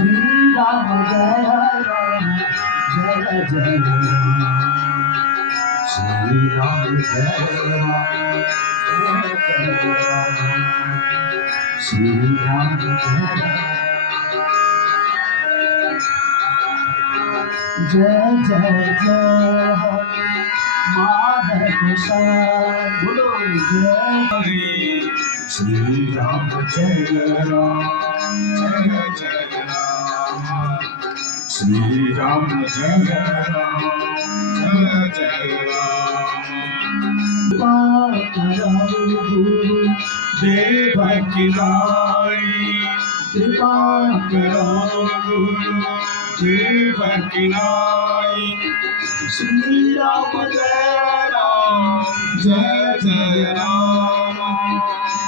Ram Jai Ram Jai Jai Ram Shri Ram Jai Ram Jai Jai Ram Shri Ram Jai Jai Jai Madhav Sar Bolo Jai Shri Ram Jai Ram Jai Jai Ram Shri Ram Jai Ram Jai Jai Ram Guru Devaki Nai Kripa Karo Guru Devaki Nai Shri Ram Jai Ram Jai Jai Ram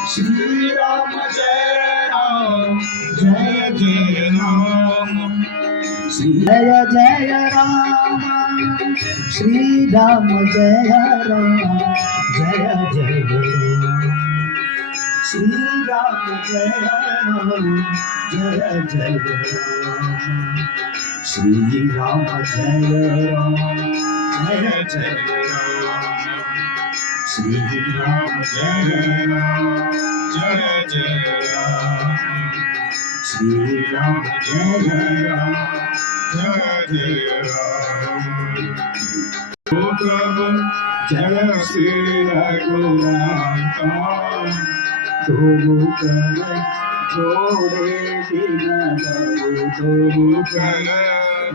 Shri Ram Jai Ram Jai Jai Ram Shri Jaya Jaya Ram Shri Ram Jaya Ram Jaya Jaya Ram Shri Ram Jaya Ram Jaya Jaya Ram Shri Ram Jaya Ram Jaya Jaya Ram Shri Ram Jaya Ram Jaya Jaya Ram Shri Ram Jaya Ram Jaya Jaya Ram O Prabhu Jaya Shri Raghunatha Tumu kar jode bin babu Tumu kar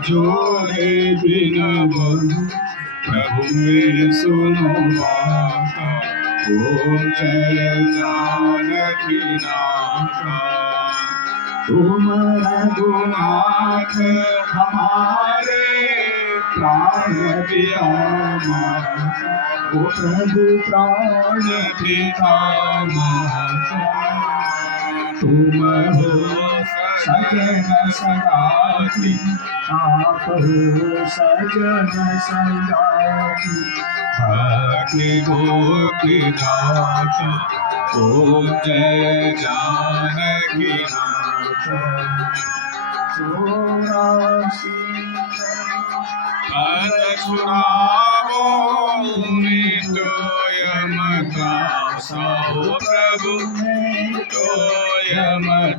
jode bin babu Prabhu mere suno bata Om Jai Janaki Nata तुम रघुनाथ हमारे प्राण पिता ओ प्रभु प्राण पिता तुम हो सजन सगाती आप हो सजन सगाती भक्ति भोक्ति दाता ओम जय जानकी छुड़ावो तो यमता सौ प्रभु तो यमता